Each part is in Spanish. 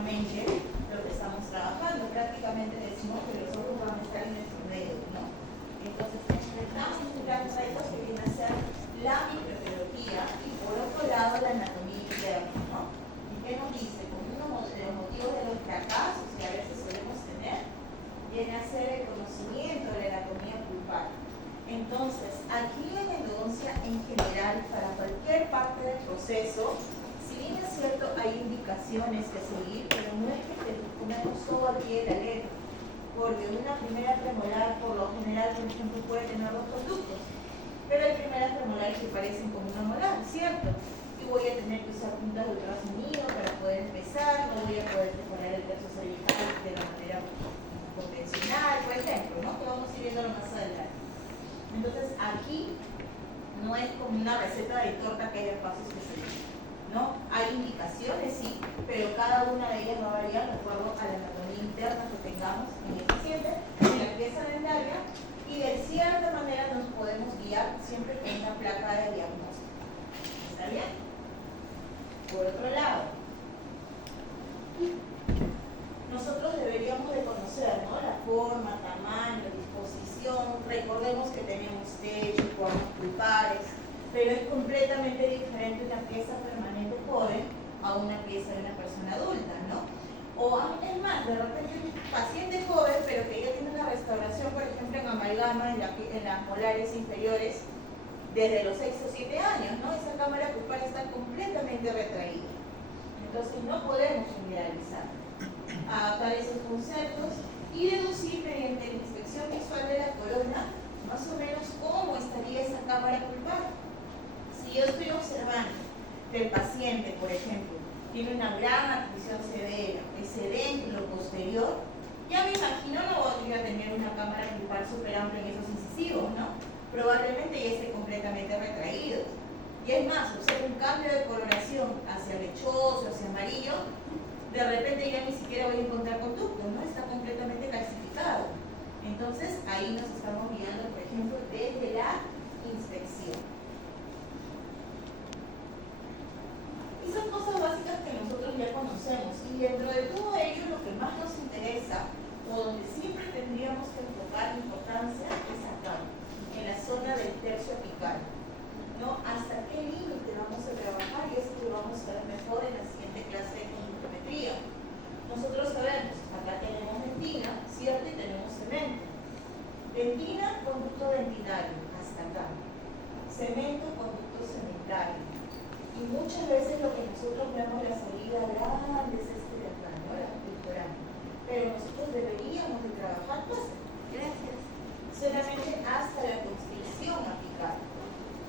básicamente lo que estamos trabajando. Prácticamente decimos que los ojos van a estar en nuestro medio, ¿no? Entonces, enfrentamos un gran reto que viene a ser la microbiología y por otro lado la anatomía interna, ¿no? ¿Y qué nos dice? Como uno de los motivos de los fracasos que a veces solemos tener, viene a ser el conocimiento de la anatomía pulpar. Entonces, aquí en endodoncia en general, para cualquier parte del proceso, si bien es cierto, hay indicaciones que seguir, pero no es que ponemos todo al pie de la letra, porque una primera premolar, por lo general, por ejemplo, puede tener dos conductos, pero hay primeras premolares que parecen como una molar, ¿cierto? Y voy a tener que usar puntas de ultrasonido para poder empezar, no voy a poder preparar el tercio cervical de la manera convencional, por ejemplo, ¿no? Que vamos a ir viéndolo más adelante. Entonces, aquí no es como una receta de torta que haya pasos que seguir, ¿no? Hay indicaciones, sí, pero cada una de ellas va a variar de acuerdo a la anatomía interna que tengamos en el paciente, en la pieza dentaria, y de cierta manera nos podemos guiar siempre con una placa de diagnóstico. ¿Está bien? Por otro lado, nosotros deberíamos de conocer, ¿no? La forma, tamaño, disposición. Recordemos que tenemos techo, formas pulpares, pero es completamente diferente una pieza permanente joven a una pieza de una persona adulta, ¿no? O es más, de repente un paciente joven, pero que ya tiene una restauración, por ejemplo, en amalgama en las molares inferiores desde los 6 o 7 años, ¿no? Esa cámara pulpar está completamente retraída. Entonces no podemos generalizar, adaptar esos conceptos y deducir mediante la inspección visual de la corona más o menos cómo estaría esa cámara pulpar. Si yo estoy observando que el paciente, por ejemplo, tiene una gran adquisición severa, excedente en lo posterior, ya me imagino no podría tener una cámara pulpar súper amplia en esos incisivos, ¿no? Probablemente ya esté completamente retraído. Y es más, observa un cambio de coloración hacia lechoso, hacia amarillo, de repente ya ni siquiera voy a encontrar conducto, ¿no? Está completamente calcificado. Entonces, ahí nos estamos guiando, por ejemplo, desde la inspección. Y son cosas básicas que nosotros ya conocemos. Y dentro de todo ello, lo que más nos interesa, o donde siempre tendríamos que enfocar importancia, es acá, en la zona del tercio apical, ¿no? ¿Hasta qué límite vamos a trabajar? Y eso lo vamos a ver mejor en la siguiente clase de conductometría. Nosotros sabemos, acá tenemos dentina, ¿cierto? Y tenemos cemento. Dentina, conducto dentinario, hasta acá. Cemento, conducto cementario. Y muchas veces lo que nosotros vemos la salida grande es este de acá, ¿no? La pectoral. Pero nosotros deberíamos de trabajar, pues, gracias, solamente hasta la constricción apical.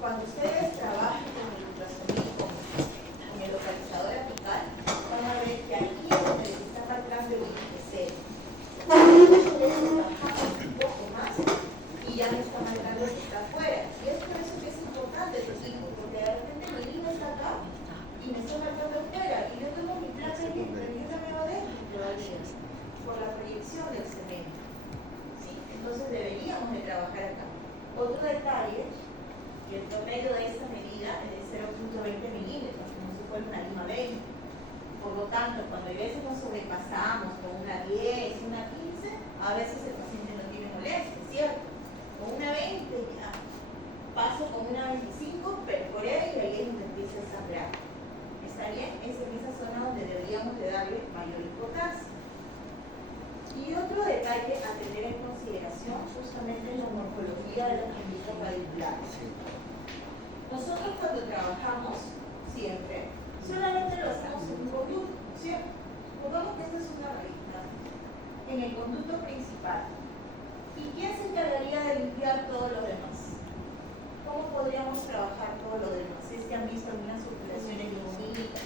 Cuando ustedes trabajen con el ultrasonido, con el localizador apical, van a ver que aquí es donde les está marcando el IPC. Trabajamos un poco más y ya no está marcando el que está afuera. Y es por eso que es importante el equipo, porque de repente mi línea está acá y me está marcando afuera. Y yo tengo mi placa aquí, pero yo no me va adentro, por la proyección del cemento. ¿Sí? Entonces deberíamos de trabajar acá. Otro detalle, y el promedio de esta medida es de 0.20 milímetros, como si fuera una lima 20. Por lo tanto, cuando a veces nos sobrepasamos con una 10, una 15, a veces el paciente no tiene molestia, ¿cierto? Con una 20 ya paso con una 25, perforé y ahí es donde empieza a sangrar. ¿Está bien? Es en esa zona donde deberíamos de darle mayor importancia. Y otro detalle a tener en consideración justamente es la morfología de los conductos radiculares. Nosotros cuando trabajamos, siempre, solamente lo hacemos en un conducto, ¿cierto? Supongamos que esta es una raíz, ¿no? En el conducto principal. ¿Y quién se encargaría de limpiar todo lo demás? ¿Cómo podríamos trabajar todo lo demás? Es que han visto algunas circulaciones lumínicas,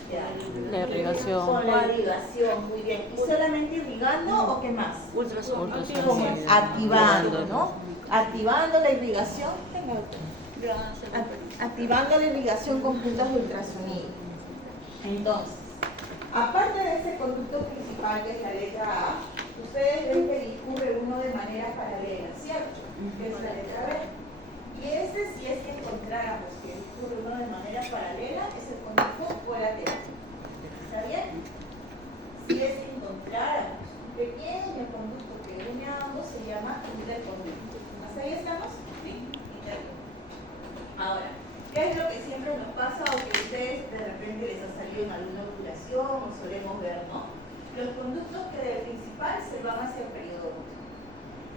la irrigación. Con la irrigación, muy bien. ¿Y solamente irrigando o qué más? Ultrasonido. Activando, ¿no? Activando la irrigación. Activando la irrigación con puntas de ultrasonido. Entonces, aparte de ese conducto principal que es la letra A, ustedes ven que discurre uno de manera paralela, ¿cierto? Que es la letra B. Y este, si es que encontráramos que discurre uno de manera paralela, es el conducto colateral. ¿Está bien? Si es que pequeño conducto que une a ambos se llama interconducto. ¿Hasta ahí estamos? Sí. Interconducto. Ahora, ¿qué es lo que siempre nos pasa o que a ustedes de repente les ha salido en alguna ovulación o solemos ver, ¿no? Los conductos que del principal se van hacia el periodonto.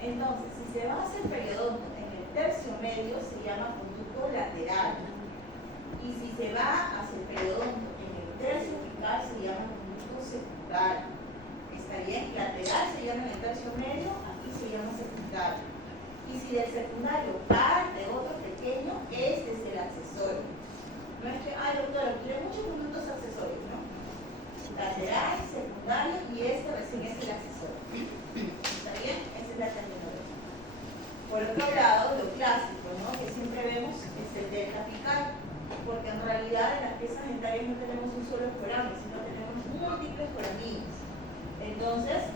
Entonces, si se va hacia el periodonto en el tercio medio se llama conducto lateral. Y si se va hacia el periodonto en el tercio apical se llama conducto secundario. ¿Está bien? Lateral se llama en el tercio medio, aquí se llama secundario. Y si del secundario parte otro pequeño, este es el accesorio. No es que, ay doctora, tiene muchos conductos accesorios, ¿no? Lateral, secundario y este recién es el accesorio. ¿Está bien? Esa es la terminología. Por otro lado, lo clásico, ¿no? Que siempre vemos es el delta apical, porque en realidad en las piezas dentarias no tenemos un solo foramen, sino tenemos múltiples foramines. Entonces,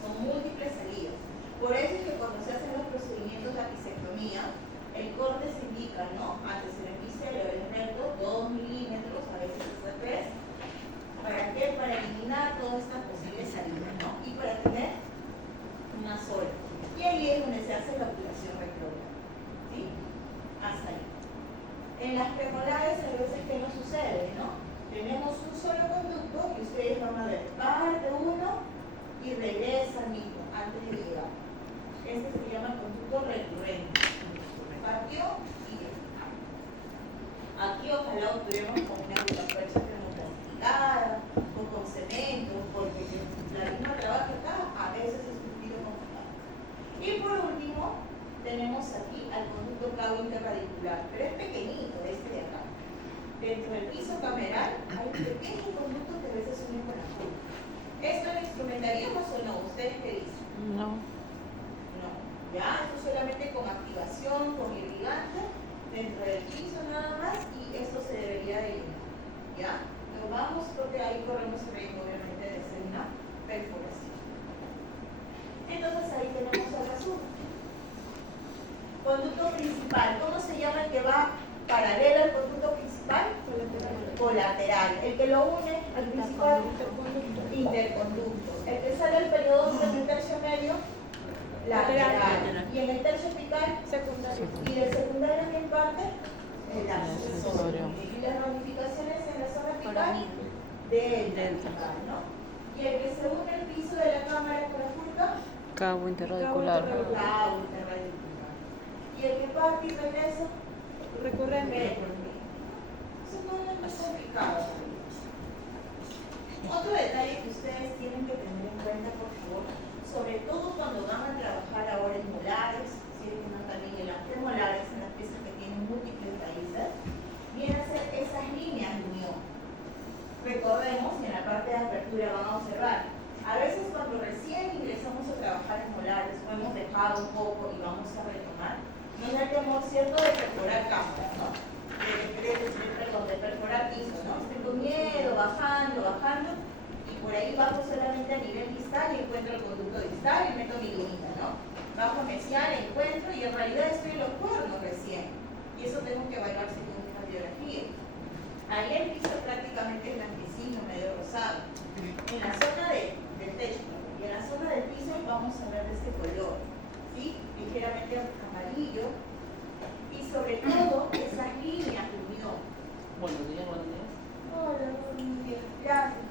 son múltiples salidas. Por eso es que cuando se hacen los procedimientos de apicectomía, el corte se indica, ¿no? Antes el epicélio del recto, 2 milímetros, a veces hasta 3. ¿Para qué? Para eliminar todas estas posibles salidas, ¿no? Y para tener una sola. Y ahí es donde se hace la obturación rectoral. ¿Sí? Hasta ahí. En las premolares a veces ¿qué nos sucede, no? Tenemos un solo conducto y ustedes van a ver, parte uno y regresa al mismo antes de llegar. Este se llama conducto recurrente. Partió y ya. Aquí ojalá obtuviéramos con una percha termoplastificada o con cemento, porque la misma trabaja acá a veces es un poquito complicado. Y por último, tenemos aquí al conducto cavo interradicular, pero es pequeñito este de acá. Dentro del piso cameral hay un pequeño conducto que a veces se une con la curva. ¿Esto lo instrumentaríamos o no? ¿Ustedes qué dicen? No. No. Ya, esto solamente con activación, con irrigante, dentro del piso nada más, y esto se debería de llenar. ¿Ya? Pero vamos porque ahí corremos el riesgo, obviamente, de hacer una perforación. Entonces ahí tenemos al azul. Conducto principal. ¿Cómo se llama el que va paralelo al conducto principal? Colateral. El que lo une al principal, interconducto. El que sale del periodonto en el tercio medio, lateral. Y en el tercio apical, secundario. Y del secundario en qué parte, el accesorio. Y las ramificaciones en la zona apical, del apical, ¿no? Y el que se une al piso de la cámara con la curva, Cabo interradicular. cabo interradicular. Y el que parte y regresa, recurrente. Eso no es más complicado. Otro detalle que ustedes tienen que tener en cuenta, por favor, sobre todo cuando van a trabajar ahora en molares, si es que no también en las premolares, en las piezas que tienen múltiples raíces, vienen a ser esas líneas de unión. Recordemos que en la parte de apertura van a observar, a veces cuando recién ingresamos a trabajar en molares o hemos dejado un poco y vamos a retomar, nos da el temor cierto de perforar cámaras, ¿no? De perforar pisos, ¿no? Tengo miedo, bajando, y por ahí bajo solamente a nivel distal y encuentro el conducto distal y meto mi lunita, ¿no? Bajo mesial, encuentro y en realidad estoy en los cuernos recién. Y eso tengo que evaluar según una radiografía. Ahí el piso prácticamente es blanquecino, medio rosado. En la zona del techo y en la zona del piso vamos a ver de este color, ¿sí? Ligeramente amarillo. Y sobre todo esas líneas de unión. Buenos días, buenos días. Hola, buenos días. Gracias.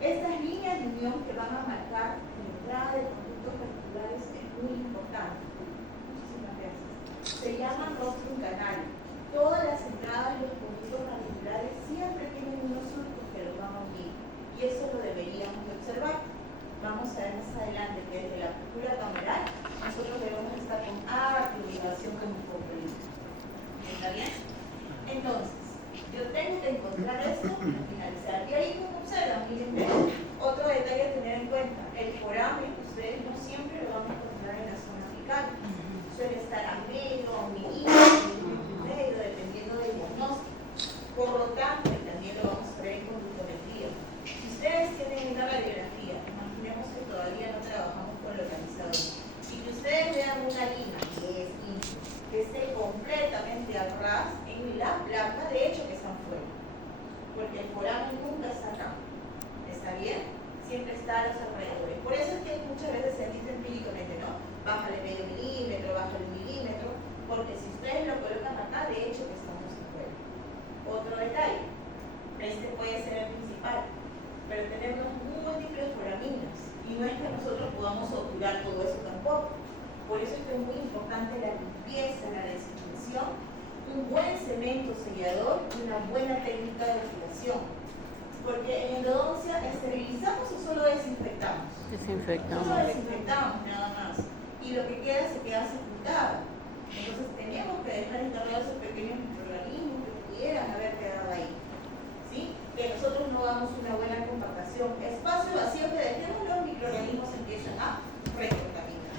Estas líneas de unión que van a marcar la entrada de conductos radiculares es muy importante. Muchísimas gracias. Se llaman rostrum canal. Todas las entradas de los conductos radiculares siempre tienen unos surcos que los van a unir. Y eso lo deberíamos de observar. Vamos a ver más adelante que desde la apertura cameral nosotros debemos estar con harta irrigación como complemento. ¿Está bien? Entonces, yo tengo que encontrar esto para finalizar. Y ahí como observan, miren, otro detalle a tener en cuenta, el foramen, ustedes no siempre lo van a encontrar en la zona apical. Suele estar a medio, a un milímetro, medio, dependiendo del diagnóstico. Por lo tanto, y también lo vamos a ver en conductometría. Si ustedes tienen una radiografía, imaginemos que todavía no trabajamos con localizador, y que ustedes vean una línea que es íntima, que esté completamente al ras en la placa, de hecho que están fuera, porque el foramen nunca está acá, ¿está bien? Siempre está a los alrededores. Por porque si ustedes lo colocan acá, de hecho que estamos afuera. Otro detalle, este puede ser el principal, pero tenemos múltiples foraminas y no es que nosotros podamos obturar todo eso tampoco. Por eso es que es muy importante la limpieza, la desinfección, un buen cemento sellador y una buena técnica de filación. Porque en endodoncia, ¿esterilizamos o solo desinfectamos? Desinfectamos. Solo desinfectamos nada más. Y lo que queda se queda sepultado. Entonces tenemos que dejar enterrados esos pequeños microorganismos que pudieran haber quedado ahí. ¿Sí? Que nosotros no damos una buena compactación. Espacio vacío que dejemos, los microorganismos empiezan a recontaminar.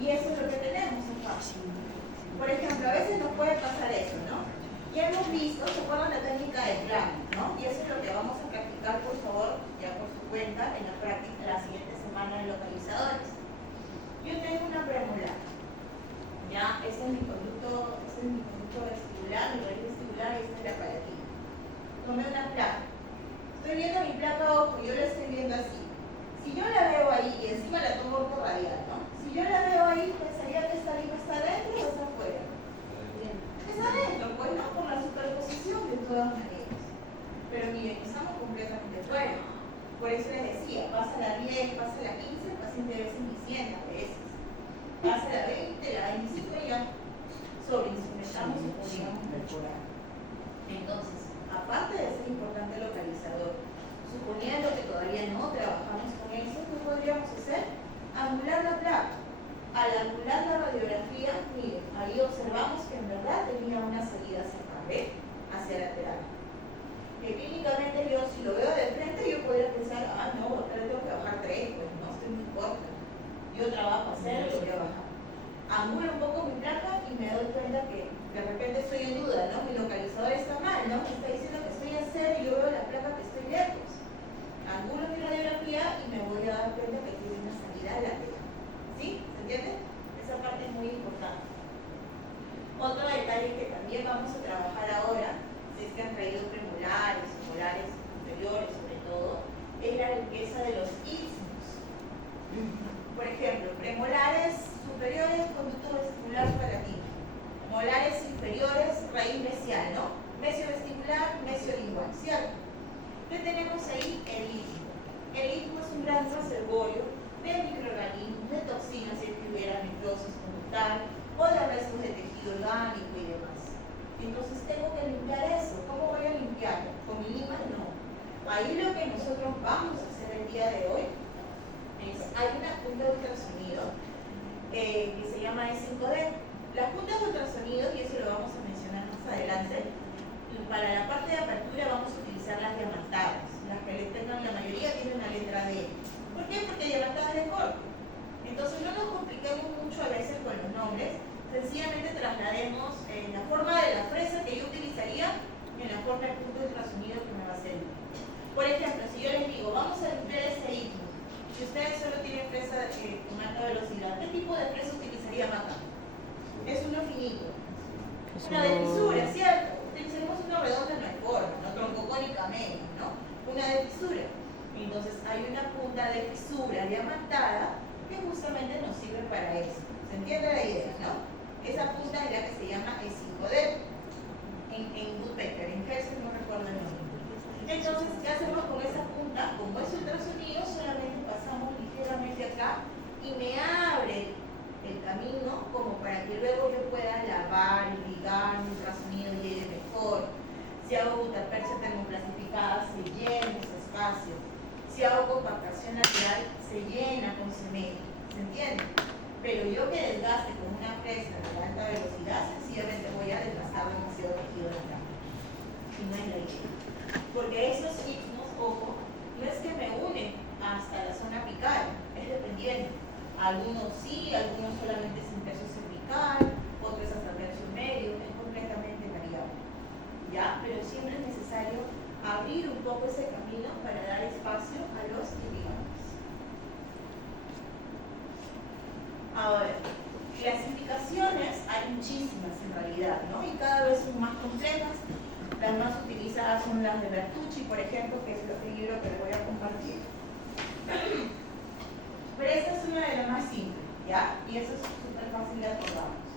Y eso es lo que tenemos en fácil. Por ejemplo, a veces nos puede pasar eso, ¿no? Ya hemos visto, ¿se acuerdan la técnica del plan? ¿No? Y eso es lo que vamos a practicar, por favor, ya por su cuenta, en la práctica la siguiente semana en localizadores. Yo tengo una premolar. Ya, este es mi conducto vestibular, mi raíz vestibular, y esta es la palatina. Tomé una placa. Estoy viendo mi placa ojo, yo la estoy viendo así. Si yo la veo ahí, y encima la tomo ortorradial, ¿no? Si yo la veo ahí, pensaría que esta lima está adentro o está afuera. Está adentro, pues no, por la superposición de todas maneras. Pero miren, estamos completamente fuera. Por eso les decía, pasa la 10, pasa la 15, el paciente debe ser iniciante a veces. Pasa la 20, la 25 y ya sobreinstrumentamos y podríamos perforar. Entonces, aparte de ser importante el localizador, suponiendo que todavía no trabajamos con eso, ¿qué podríamos hacer? Anular la placa. Al anular la radiografía, miren, ahí observamos que en verdad tenía una salida hacia acá, ¿ve? Hacia lateral. Que clínicamente yo, si lo veo de frente, yo podría pensar, ah, no, acá le tengo que bajar 3, pues no, estoy muy corta. Yo trabajo a 0 y lo voy a bajar. Angulo un poco mi placa y me doy cuenta que de repente estoy en duda, ¿no? Mi localizador está mal, ¿no? Me está diciendo que estoy a 0 y yo veo la placa que estoy lejos. Angulo mi radiografía y me voy a dar cuenta que tiene una salida lateral. ¿Sí? ¿Se entiende? Esa parte es muy importante. Otro detalle que también vamos a trabajar ahora, si es que han traído premolares, molares superiores sobre todo, es la limpieza de los istmos. Por ejemplo, premolares superiores, conducto vestibular palatino. Molares inferiores, raíz mesial, ¿no? Mesio vestibular, mesio lingual, ¿cierto? ¿Qué tenemos ahí? El istmo. El istmo es un gran reservorio de microorganismos, de toxinas, si hubiera necrosis conductal, o de restos de tejido orgánico y demás. Entonces tengo que limpiar eso. ¿Cómo voy a limpiarlo? ¿Con mi lima? No. Ahí lo que nosotros vamos a hacer el día de hoy es, hay una punta de ultrasonido que se llama E5D. Las puntas de ultrasonido, y eso lo vamos a mencionar más adelante, para la parte de apertura vamos a utilizar las diamantadas. Las que les tengan, la mayoría tienen una letra D. ¿Por qué? Porque diamantadas de corte. Entonces no nos compliquemos mucho a veces con los nombres, sencillamente traslademos la forma de la fresa que yo utilizaría en la forma del punto de ultrasonido que me va a servir. Por ejemplo, si yo les digo, vamos a limpiar ese istmo, si ustedes solo tienen fresa con alta velocidad, ¿qué tipo de fresa utilizarían acá? Es uno finito. Una de fisura, ¿cierto? Utilicemos una redonda, no hay forma, no troncocónica menos, ¿no? Una de fisura. Entonces hay una punta de fisura diamantada que justamente nos sirve para eso. ¿Se entiende la idea, no? Esa punta es la que se llama E5D. En Woodpecker, en Helsing no recuerdo el nombre. Entonces, ¿qué hacemos con esa punta? Como es ultrasonido, solamente pasamos ligeramente acá y me abre el camino como para que luego yo pueda lavar, ligar, mi ultrasonido llegue mejor. Si hago butapercha termoclasificada, se llena ese espacio. Si hago compactación lateral, se llena con cemento. ¿Se entiende? Pero yo que desgaste con una fresa de alta velocidad, sencillamente voy a desgastar demasiado tejido de la cámara. Y no es la idea. Porque esos istmos, ojo, no es que me unen hasta la zona apical, es dependiendo. Algunos sí, algunos solamente es en tercio cervical, otros hasta tercio medio, es completamente variable. ¿Ya? Pero siempre es necesario abrir un poco ese camino para dar espacio a los litigantes. Ahora, clasificaciones hay muchísimas en realidad, ¿no? Y cada vez son más complejas. Las más utilizadas son las de Bertucci, por ejemplo, que es el libro que les voy a compartir. Pero esta es una de las más simples. ¿Ya? Y eso es súper fácil de acordarnos.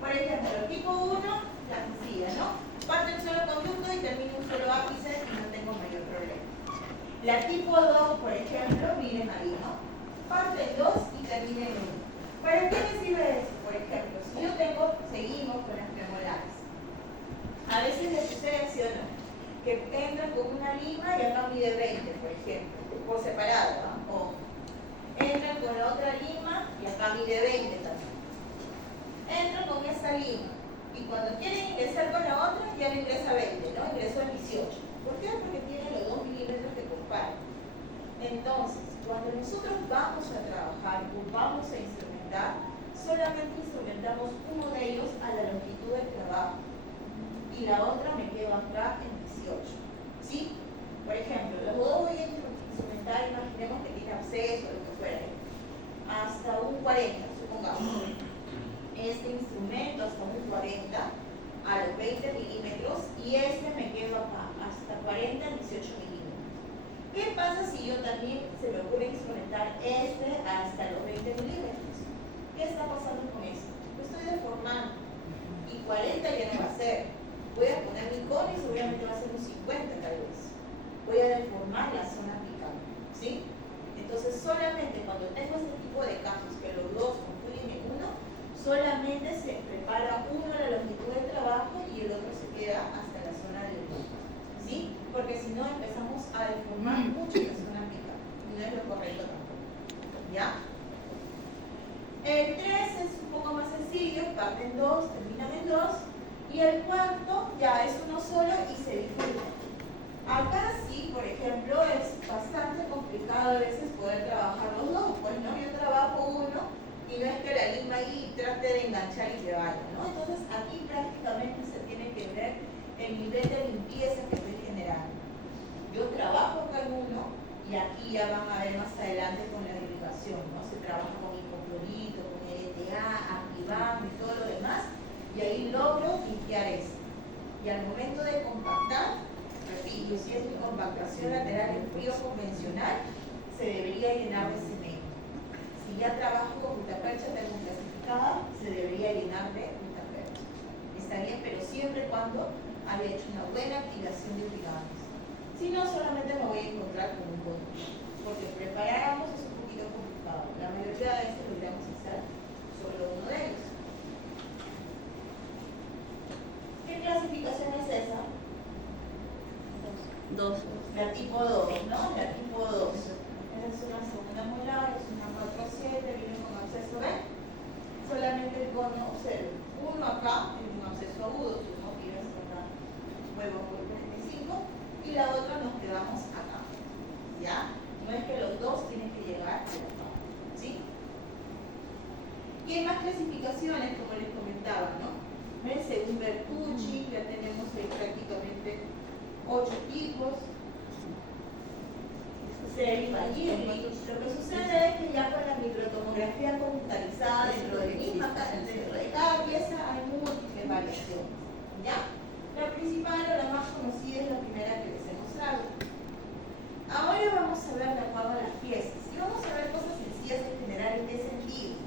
Por ejemplo, tipo 1, la sencilla, ¿no? Parte un solo conducto y termina un solo ápice y no tengo mayor problema. La tipo 2, por ejemplo, miren ahí, ¿no? Parte en 2 y termina en 1. ¿Para qué me sirve eso? Por ejemplo, si yo tengo, seguimos con las premolares. A veces les sucede, ¿sí o no? Que entran con una lima y acá mide 20, por ejemplo, por separado, ¿no? O entran con la otra lima y acá mide 20 también. Entran con esta lima y cuando quieren ingresar con la otra ya no ingresa 20, ¿no? Ingresó en 18. ¿Por qué? Porque tiene los 2 milímetros que comparan. Entonces, cuando nosotros vamos a trabajar o vamos a instrumentar, solamente instrumentamos uno de ellos a la longitud del trabajo y la otra me quedo acá en 18. ¿Sí? Por ejemplo, los dos voy a instrumentar, imaginemos que tiene absceso o lo que fuera, hasta un 40, supongamos. Este instrumento hasta un 40 a los 20 milímetros y este me quedo acá hasta 40 a 18 milímetros. ¿Qué pasa si yo también se me ocurre instrumentar este hasta los 20 milímetros? ¿Qué está pasando con esto? Lo estoy deformando y 40 ya no va a ser. Voy a poner mi cono y seguramente va a ser un 50 tal vez. Voy a deformar la zona aplicable, ¿sí? Entonces solamente cuando tengo este tipo de casos que los dos confluyen en uno, solamente se prepara uno a la longitud del trabajo y el otro se queda hasta la zona del punto, ¿sí? Porque si no empezamos a deformar mucho la zona aplicable y no es lo correcto tampoco, ¿ya? El 3 es un poco más sencillo, parte en 2, termina en 2, y el cuarto ya es uno solo y se difunde. Acá sí, por ejemplo, es bastante complicado a veces poder trabajar los dos, pues no, yo trabajo uno y no es que la lima ahí trate de enganchar y se vaya, ¿no? Entonces aquí prácticamente se tiene que ver el nivel de limpieza que estoy generando. Yo trabajo acá en uno y aquí ya van a ver más adelante con la irrigación, ¿no? Se trabaja con hipoclorito, con EDTA, activando y todo lo demás, y ahí logro limpiar esto. Y al momento de compactar, repito, si es mi compactación lateral en frío convencional, se debería llenar de cemento. Si ya trabajo con gutapercha termoclasificada, se debería llenar de gutapercha. Está bien, pero siempre y cuando haya hecho una buena activación de ligados. Si no, solamente me voy a encontrar con un conducto, porque preparar ambos es un poquito complicado. La mayoría de veces logramos hacer solo uno de ellos. ¿Qué clasificación es esa? 2. La tipo 2, ¿no? La tipo 2. Esa es una segunda molar, es una 4-7, viene con absceso B. Solamente el cono, observen. Uno acá, tiene un absceso agudo, si no quieres sacar huevo por 35, y la otra nos quedamos acá. ¿Ya? No es que los dos tienen que llegar a la pava, ¿sí? Y hay más clasificaciones, como les comentaba, ¿no? ¿Ven? Según Bertucci, ya tenemos ahí prácticamente 8 tipos. Lo que sucede es que ya con la microtomografía computarizada dentro de cada pieza hay múltiples variaciones. ¿Ya? La principal o la más conocida es la primera que les he mostrado. Ahora vamos a ver de acuerdo a las piezas. Y vamos a ver cosas sencillas en general. ¿En qué sentido?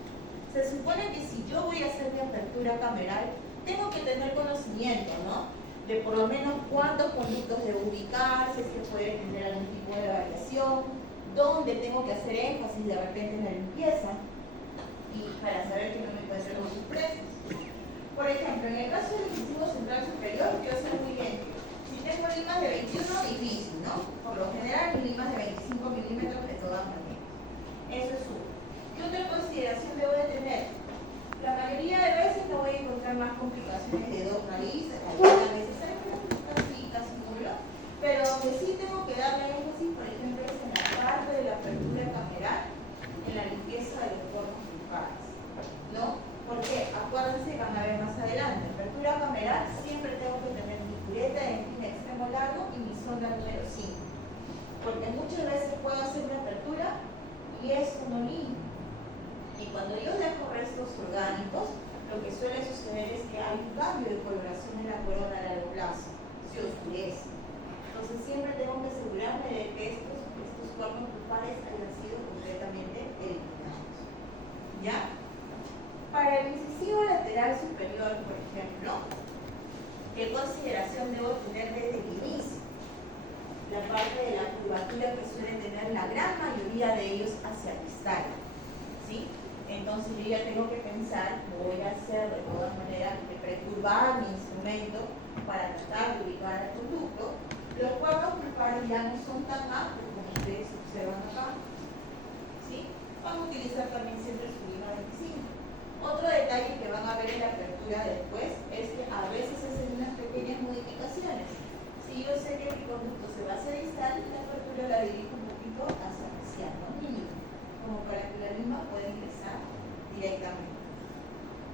Se supone que si yo voy a hacer mi apertura cameral, tengo que tener conocimiento, ¿no? De por lo menos cuántos conductos debo ubicar, si es que puede tener algún tipo de variación, dónde tengo que hacer énfasis de repente en la limpieza, y para saber que no me puede ser con sorpresas. Por ejemplo, en el caso del incisivo central superior, yo sé muy bien, si tengo limas de 21, difícil, ¿no? Por lo general, mis limas de 25 milímetros de todas maneras. Eso es uno. ¿Qué otra consideración debo de tener? La mayoría de veces no voy a encontrar más complicaciones de dos raíces, algunas veces hay casi nulo, pero donde sí tengo que darle énfasis, por ejemplo, es en la parte de la apertura cameral, en la limpieza de los cornos flucales, ¿no? Porque acuérdense, van a ver más adelante, apertura cameral siempre tengo que tener mi cureta en fin extremo largo y mi sonda número 5, porque muchas veces puedo hacer una apertura y esto no limpia. Y cuando yo dejo restos orgánicos, lo que suele suceder es que hay un cambio de coloración en la corona a largo plazo, se oscurece. Entonces siempre tengo que asegurarme de que estos cuerpos pulpares hayan sido completamente eliminados. ¿Ya? curvatura que suelen tener la gran mayoría de ellos hacia distal, ¿sí? Entonces yo ya tengo que pensar, lo voy a hacer de todas maneras, de precurvar mi instrumento para tratar de ubicar el conducto. Los cuadros preparos ya no son tan amplios como ustedes observan acá, ¿sí? Van a utilizar también siempre su lima 25. Otro detalle que van a ver en la apertura después es que a veces hacen unas pequeñas modificaciones. Si yo sé que mi conducto se va hacia distal, la apertura la dirijo un poquito hacia recién, ¿no? Mínimo, como para que la lima pueda ingresar directamente.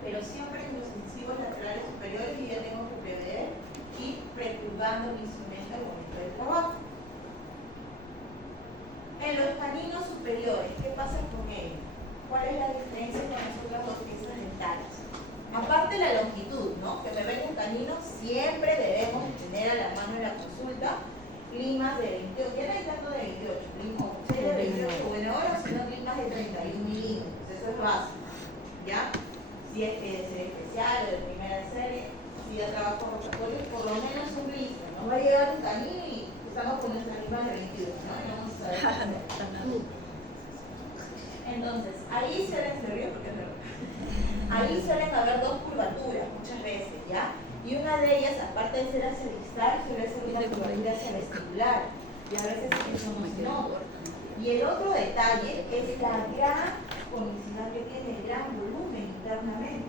Pero siempre en los incisivos laterales superiores yo ya tengo que prever y precurvando mi instrumento al momento del trabajo. En los caninos superiores, ¿qué pasa con ellos? ¿Cuál es la diferencia con las otras dos piezas dentales? Aparte de la longitud, ¿no? Que me ven un canino, siempre debemos tener a la mano en la consulta limas de 28, ya no hay tanto de 28, limas de 28 buena hora, sino limas de 31 milímetros, eso es básico, ¿ya? Si es que de serie especial o de primera serie, si ya trabajo rotatorio, por lo menos un listo, ¿no? Va a llegar un canino y estamos con nuestras limas de 21, ¿no? Y vamos a saber. Entonces, ahí suelen servir, porque es verdad. Ahí suelen haber dos curvaturas muchas veces, ¿ya? Y una de ellas, aparte de ser hacia distal, suele ser una curvatura hacia vestibular. Y a veces eso no se nota. Y el otro detalle es la gran conicidad que tiene, el gran volumen internamente,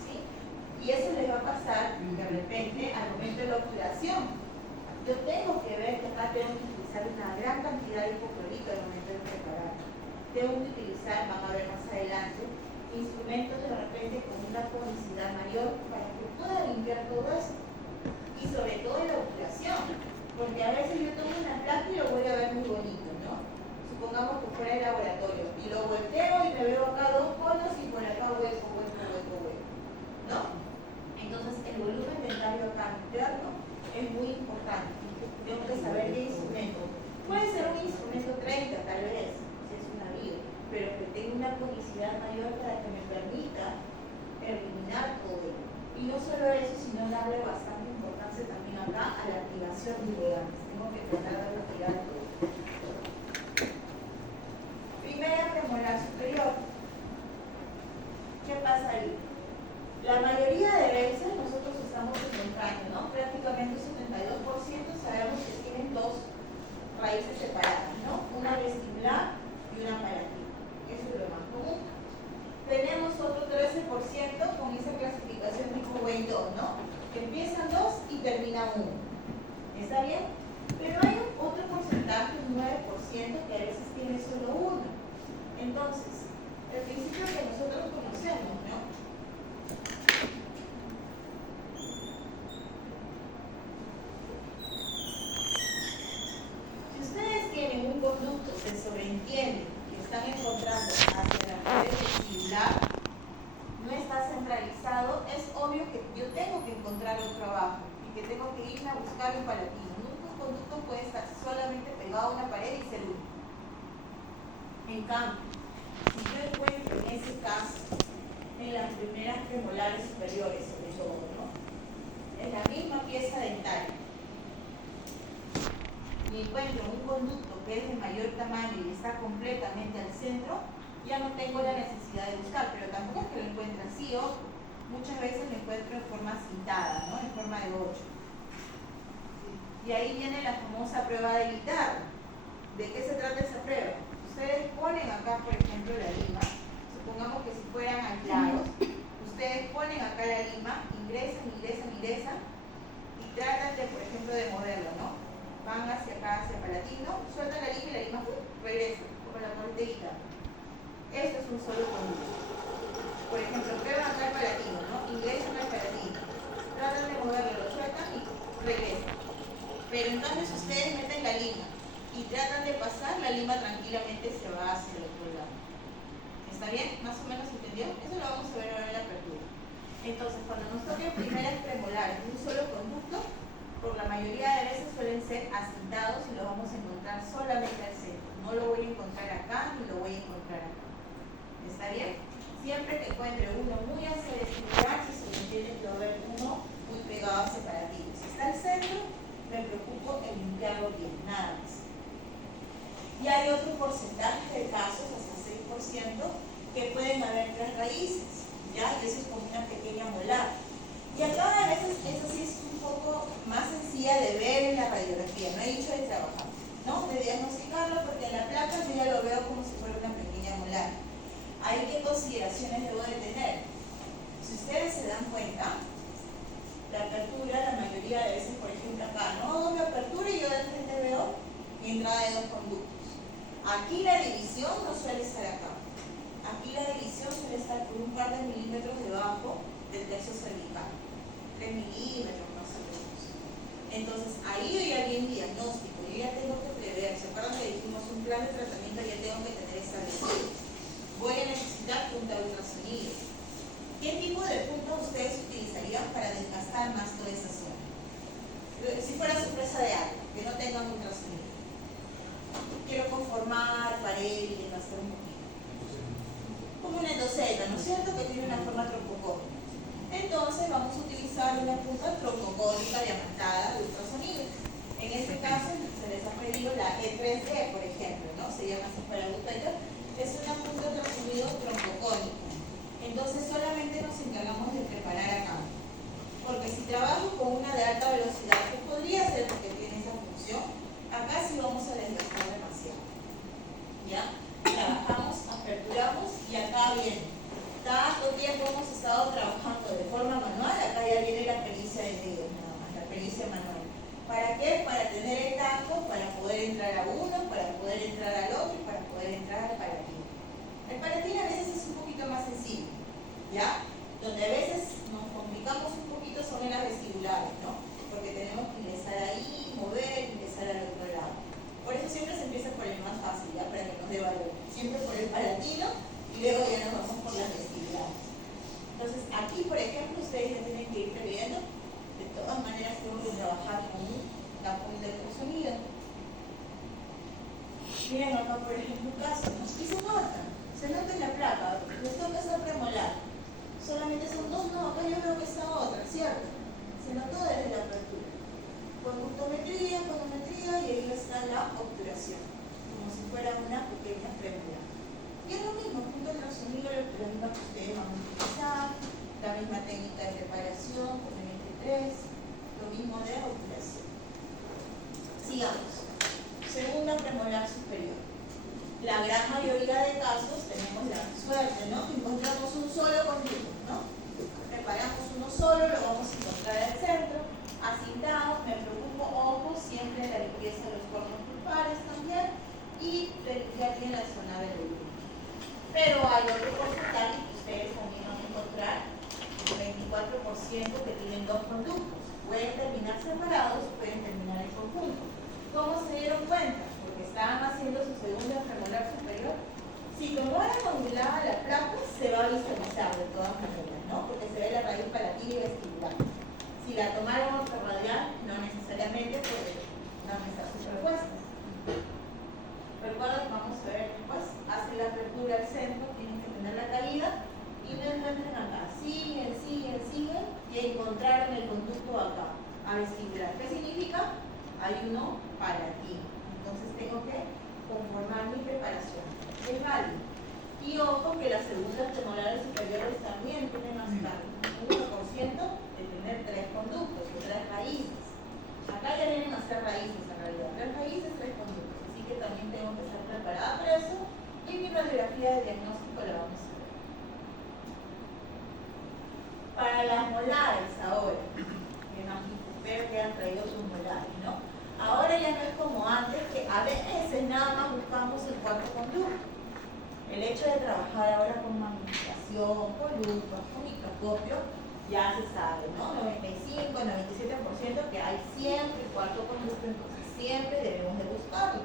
¿sí? Y eso les va a pasar de repente al momento de la obturación. Yo tengo que ver que acá tengo que utilizar una gran cantidad de hipoclorito al momento de preparar. Tengo que utilizar, van a ver más adelante, instrumentos de repente con una conicidad mayor para que pueda limpiar todo eso. Y sobre todo en la obturación, porque a veces yo tomo una placa y lo voy a ver muy bonito, ¿no? Supongamos que fuera el laboratorio y lo volteo y me veo acá dos conos y por acá hueco, ¿no? Entonces el volumen dentario acá interno es muy importante. Tengo que saber qué instrumento. Puede ser un instrumento 30 tal vez, si es una vida, pero que tenga una conicidad mayor para que me permita eliminar todo. Y no solo eso, sino darle bastante importancia también acá a la activación de ligames. Tengo que tratar de retirar todo. Primera premolar superior. ¿Qué pasa ahí? La mayoría de veces nosotros estamos encontrando, ¿no? Prácticamente un 72% sabemos que tienen dos raíces separadas, ¿no? Una vestibular y una palatina. Eso es lo más común. Tenemos otro 13% con esa clasificación tipo Wayne 2, ¿no? Que empiezan dos y terminan uno. ¿Está bien? Pero hay otro porcentaje, un 9%, que a veces tiene solo uno. Entonces, el principio que nosotros conocemos, ¿no? Si ustedes tienen un conducto que sobreentiende que están encontrando hacia la pared vestibular, no está centralizado, es obvio que yo tengo que encontrar otro abajo y que tengo que irme a buscar un palatino. Nunca un conducto puede estar solamente pegado a una pared y ser único. En cambio, si yo encuentro en ese caso, en las primeras premolares superiores sobre todo, ¿no? En la misma pieza dental, y encuentro un conducto que es de mayor tamaño y está completamente al centro, ya no tengo la necesidad de buscar, pero tampoco es que lo encuentre así, o muchas veces lo encuentro en forma cintada, ¿no? En forma de 8. Y ahí viene la famosa prueba de Guittard. ¿De qué se trata esa prueba? Ustedes ponen acá, por ejemplo, la lima, supongamos que si fueran aislados, ustedes ponen acá la lima, ingresan y tratan de, por ejemplo, de moverlo, ¿no? Van hacia acá, hacia el palatino, sueltan la lima y la lima regresa, como la portellita. Esto es un solo conducto. Por ejemplo, prueban acá el palatino, ¿no? Ingresan al palatino, tratan de moverlo, lo sueltan y regresan. Pero entonces ustedes meten la lima y tratan de pasar, la lima tranquilamente se va hacia el otro lado. ¿Está bien? ¿Más o menos entendió? Eso lo vamos a ver ahora en la apertura. Entonces, cuando nos toquen primeras premolares en un solo conducto, por la mayoría de veces suelen ser acintados y lo vamos a encontrar solamente al centro. No lo voy a encontrar acá ni lo voy a encontrar acá. ¿Está bien? Siempre que encuentre uno muy hacia el vestibular, si se me entiende que va a haber uno muy pegado a separativo. Si está al centro, me preocupo en limpiarlo bien, nada más. Y hay otro porcentaje de casos, hasta 6%, que pueden haber 3 raíces, ¿ya? Y eso es como una pequeña molar. Y acá a veces eso sí es un poco más sencilla de ver en la radiografía, no he dicho de trabajar, ¿no? De diagnosticarlo, porque en la placa yo ya lo veo como si fuera una pequeña molar. ¿Ahí qué consideraciones debo de tener? Si ustedes se dan cuenta, la apertura, la mayoría de veces, por ejemplo acá, no hago mi apertura y yo de frente veo mi entrada de 2 conductos. Aquí la división no suele estar acá. Aquí la división suele estar por un par de milímetros debajo del tercio cervical. 3 milímetros más o menos. Entonces, ahí yo ya vi mi diagnóstico, yo ya tengo que prever. ¿Se acuerdan que dijimos un plan de tratamiento? Ya tengo que tener establecido. Voy a necesitar punta de ultrasonido. ¿Qué tipo de punta ustedes utilizarían para desgastar más toda esa zona? Si fuera su presa de agua, que no tengan ultrasonido. Quiero conformar pared y desgastar un poquito. Como una endoceta, ¿no es cierto? Que tiene una forma troncocónica. Entonces vamos a utilizar una punta troncocónica diamantada de ultrasonido. En este caso se les ha pedido la E3D, por ejemplo, ¿no? Se llama así para butella. Es una punta de ultrasonido troncocónica. Entonces solamente nos encargamos de preparar acá. Porque si trabajo con una de alta velocidad, que podría ser porque tiene esa función, acá sí vamos a desgastar demasiado. ¿Ya? Trabajamos, aperturamos y acá viene. Tanto tiempo hemos estado trabajando de forma manual, acá ya viene la pericia de dedos nada más, la pericia manual. ¿Para qué? Para tener el tacto, para poder entrar a uno, para poder entrar al otro y para poder entrar al palatín. El palatín a veces es un poquito más sencillo, ¿ya? Donde a veces nos complicamos un poquito son en las vestibulares, ¿no? Porque tenemos que ingresar ahí, mover, ingresar al otro lado. Por eso siempre se empieza por el más fácil, ¿ya? Para que nos dé valor. Siempre por el palatino y luego ya nos vamos por las vestibulares. Entonces, aquí, por ejemplo, ustedes ya tienen que ir previendo. De todas maneras, tengo que trabajar con la punta de ultrasonido. Miren acá, por ejemplo, un caso, ¿no? Y se nota en la placa, les toca esa premolar. Solamente son 2, no, acá yo veo que está otra, ¿cierto? Se notó desde la apertura. Conductometría, y ahí está la obturación, como si fuera una pequeña premolar. Y es lo mismo, punto de ultrasonido, la misma que ustedes van a utilizar, la misma técnica de preparación con el 23, lo mismo de obturación. Sigamos. Segunda premolar superior. La gran mayoría de casos tenemos la suerte, ¿no? Que encontramos un solo conducto, ¿no? Preparamos uno solo, lo vamos a encontrar al centro, asintado, me preocupo, ojo, siempre la limpieza de los cornos pulpares también, y verificar bien la zona del oído. Pero hay otro porcentaje que ustedes también van a encontrar, el 24% que tienen 2 conductos. Pueden terminar separados, pueden terminar en conjunto. ¿Cómo se dieron cuenta? Porque estaban haciendo su segunda premolar superior. Si tomaran ondulada la placa, se va a visualizar de todas maneras, ¿no? Porque se ve la raíz palatina y vestibular. Si la tomaron ortorradial, no necesariamente, porque no están superpuestas. Recuerden, vamos a ver después, hace la apertura al centro, tienen que tener la caída y no encuentran acá. Siguen, y encontraron el conducto acá, a vestibular. ¿Qué significa? Hay uno palatino. Entonces tengo que conformar mi preparación. Es válido. Y ojo que las segundas premolares superiores también tienen más carga. 1% de tener 3 conductos, o 3 raíces. Acá ya vienen a ser raíces en realidad. 3 raíces, 3 conductos. Así que también tengo que estar preparada para eso. Y mi radiografía de diagnóstico la vamos a ver. Para las molares ahora, espero que hayan traído sus molares, ¿no? Ahora ya no es como antes, que a veces nada más buscamos el 4 conducto. El hecho de trabajar ahora con magnificación, con lupas, con microscopio, ya se sabe, ¿no? 95, 97% que hay siempre 4 conducto, entonces siempre debemos de buscarlo.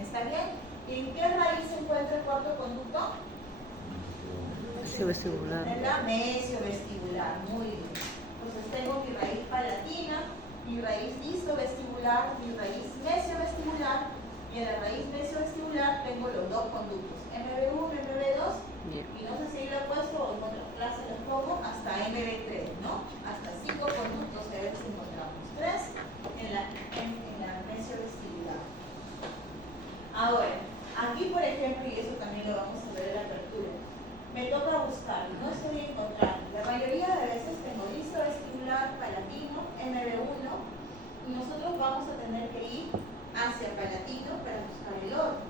¿Está bien? ¿Y en qué raíz se encuentra el 4 conducto? Vestibular. En la mesiovestibular, muy bien. Entonces tengo mi raíz palatina, mi raíz distovestibular, mi raíz mesiovestibular, y en la raíz mesiovestibular tengo los 2 conductos, MB1, MB2, y no sé si lo he puesto o en otra clase los pongo hasta MB3, ¿no? Hasta 5 conductos a veces encontramos, 3 en la mesiovestibular. Ahora, Aquí, por ejemplo, y eso también lo vamos a ver en la apertura, me toca buscar, no estoy encontrando. La mayoría de veces tengo listo vestibular palatino, MB1, y nosotros vamos a tener que ir hacia palatino para buscar el otro.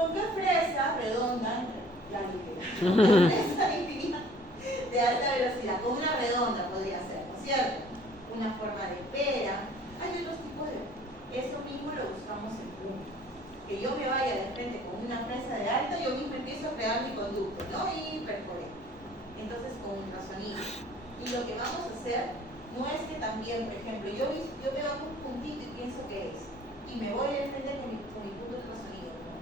¿Con qué fresa redonda? Ya dije, fresa infinita de alta velocidad, con una redonda podría ser, ¿no es cierto? Una forma de pera, hay otros tipos de... Eso mismo lo buscamos en punto. Que yo me vaya de frente con una fresa de alta, yo mismo empiezo a crear mi conducto, ¿no? Y perforé. Entonces con ultrasonido. Y lo que vamos a hacer no es que también, por ejemplo, yo veo un puntito y pienso que es, y me voy de frente con mi punto ultrasonido, ¿no?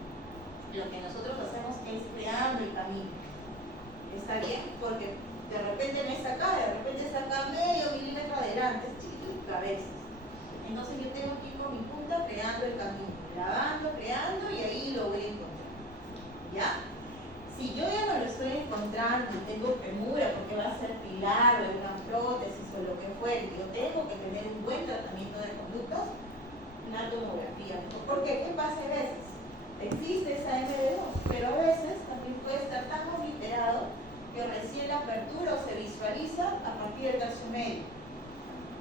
Lo que nosotros hacemos es creando el camino. ¿Está bien? Porque de repente no está acá, de repente está acá medio milímetro adelante, es chiquito a veces. Entonces yo tengo que ir con mi punta creando el camino, grabando, creando, y ahí lo voy a encontrar. ¿Ya? Si yo ya no lo estoy encontrando y tengo premura porque va a ser pilar o una prótesis o lo que fuere, yo tengo que tener un buen tratamiento de conductos, una tomografía. ¿Por qué? ¿Qué pasa a veces? Existe esa MD2, pero a veces también puede estar tan obliterado que recién la apertura o se visualiza a partir del tercio medio.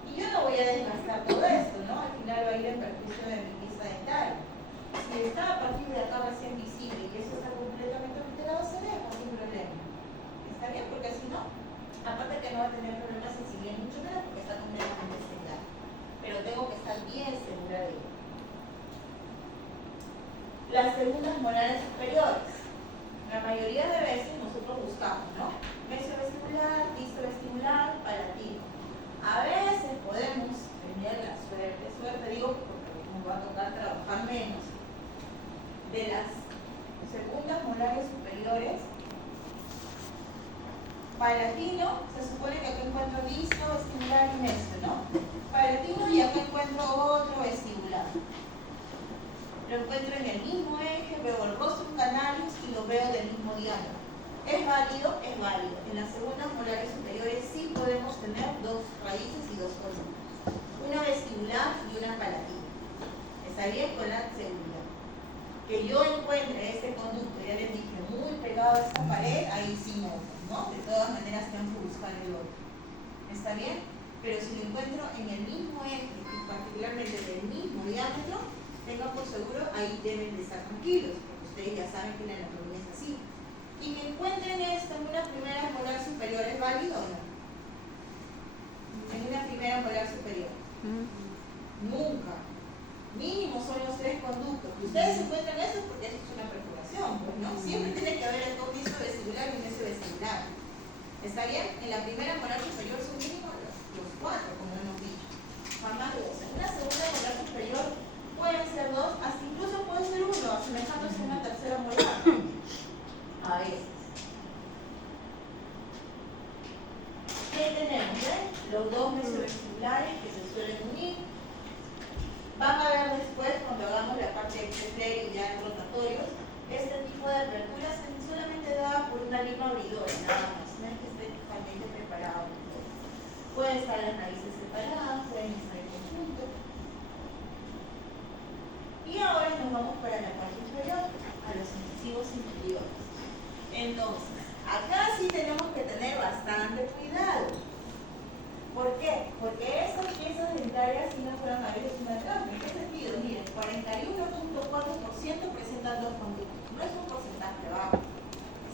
Y yo no voy a desgastar todo esto, ¿no? Al final va a ir en perjuicio de mi vista dental. Si está a partir de acá recién visible y eso está completamente alterado, se deja sin problema. ¿Está bien? Porque si no, aparte que no va a tener problemas sensibles mucho menos porque está completamente dental. Pero tengo que estar bien segura de ello. Las segundas molares superiores. La mayoría de veces nosotros buscamos, ¿no? Mesiovestibular, distovestibular, palatino. A veces podemos tener la suerte digo porque nos va a tocar trabajar menos, de las segundas molares superiores, palatino, se supone que acá encuentro disto, vestibular y mesio, ¿no? Palatino y acá encuentro otro vestibular. Lo encuentro en el mismo eje, veo el rostrum canalis y lo veo del mismo diámetro. ¿Es válido? Es válido. En las segundas molares superiores sí podemos tener dos raíces y dos columnas. Una vestibular y una palatina. ¿Está bien? Con la segunda. Que yo encuentre este conducto, ya les dije, muy pegado a esta pared, ahí sí no. De todas maneras tengo que buscar el otro. ¿Está bien? Pero si lo encuentro en el mismo eje y particularmente del mismo diámetro, tengan por seguro, ahí deben de estar tranquilos, porque ustedes ya saben que la anatomía es así. Y que encuentren esto en una primera molar superior, ¿es válido o no? En una primera molar superior. Nunca. Mínimo son los tres conductos. Ustedes encuentran eso porque eso es una perforación, pues, ¿no? Siempre tiene que haber el disto vestibular y mesiovestibular. ¿Está bien? En la primera molar superior son mínimo los cuatro, como hemos dicho. Jamás dos. En una segunda molar superior pueden ser dos, hasta incluso puede ser uno, asemejándose a una tercera molar. A veces. ¿Qué tenemos? Los dos mesiovestibulares que se suelen unir. Van a ver después, cuando hagamos la parte de extraflare y ya en rotatorios, este tipo de aperturas solamente dada por una lima abridora, nada más. No es que esté totalmente preparado. Pueden estar las narices separadas, pueden estar en conjunto. Y ahora nos vamos para la parte inferior, a los incisivos inferiores. Entonces, acá sí tenemos que tener bastante cuidado. ¿Por qué? Porque esas piezas dentarias sí no fueron a ver una trampa. ¿En qué sentido? Miren, 41.4% presentan dos conductos. No es un porcentaje bajo.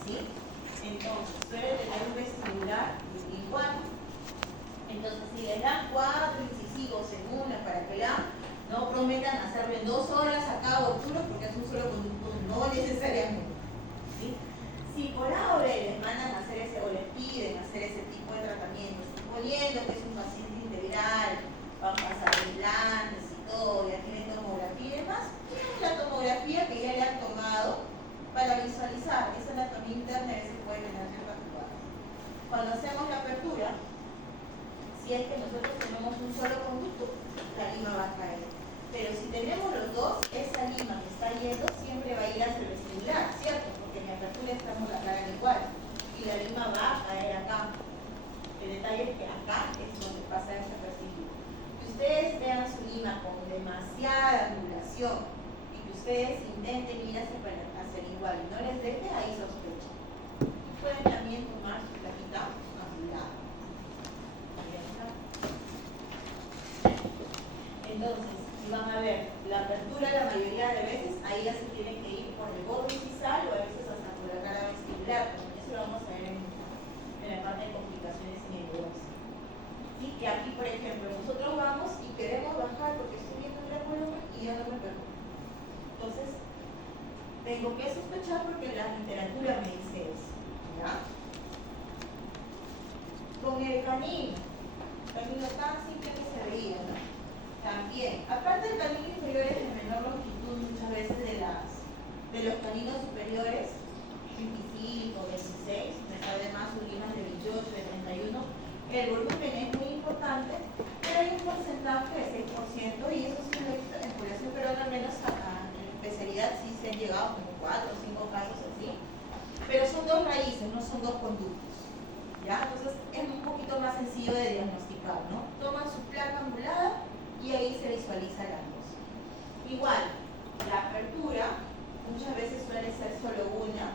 ¿Sí? Entonces, suele tener un vestibular igual. Entonces, si les dan 4 incisivos en una para que la no prometan hacerlo en 2 horas a cada oscuro porque es un solo conducto, no necesariamente. ¿Sí? Si por ahora les mandan a hacer ese, o les piden hacer ese tipo de tratamiento, suponiendo que es un paciente integral, van a pasar implantes y todo, ya tienen tomografía y demás, tienen la tomografía que ya le han tomado para visualizar. Esa anatomía interna a veces puede tener ciertas jugadas. Cuando hacemos la apertura, si es que nosotros tenemos un solo conducto, la lima va a caer. Pero si tenemos los dos, esa lima que está yendo siempre va a ir hacia el vestibular, ¿cierto? Porque en mi apertura estamos la cara igual. Y la lima va a caer acá. El detalle es que acá es donde pasa desapercibido. Que ustedes vean su lima con demasiada angulación y que ustedes intenten ir a hacer igual y no les deje, ahí sospecha. Pueden también tomar su plaquita a su lado. Ahí está. Entonces, si van a ver, la apertura la mayoría de veces, ahí ya se tienen que ir por el borde incisal o a veces hasta por la cara vestibular. Eso lo vamos a ver en la parte de complicaciones en el hueso. ¿Sí? Que aquí, por ejemplo, nosotros vamos y queremos bajar porque estoy viendo el gran volumen y ya no me permite. Entonces, tengo que sospechar porque la literatura me dice eso. ¿Ya? Con el camino tan simple que se veía, ¿no? También, aparte del canino inferior es de menor longitud muchas veces de los caninos superiores, 25, 26, me sale más un limas de 28, de 31, el volumen es muy importante, pero hay un porcentaje de 6% y eso sí lo he visto en población peruana, al menos en especialidad sí se han llegado como 4 o 5 casos así, pero son dos raíces, no son dos conductos. ¿Ya? Entonces es un poquito más sencillo de diagnosticar, ¿no? Toman su placa angulada y ahí se visualizan ambos. Igual, la apertura muchas veces suele ser solo una,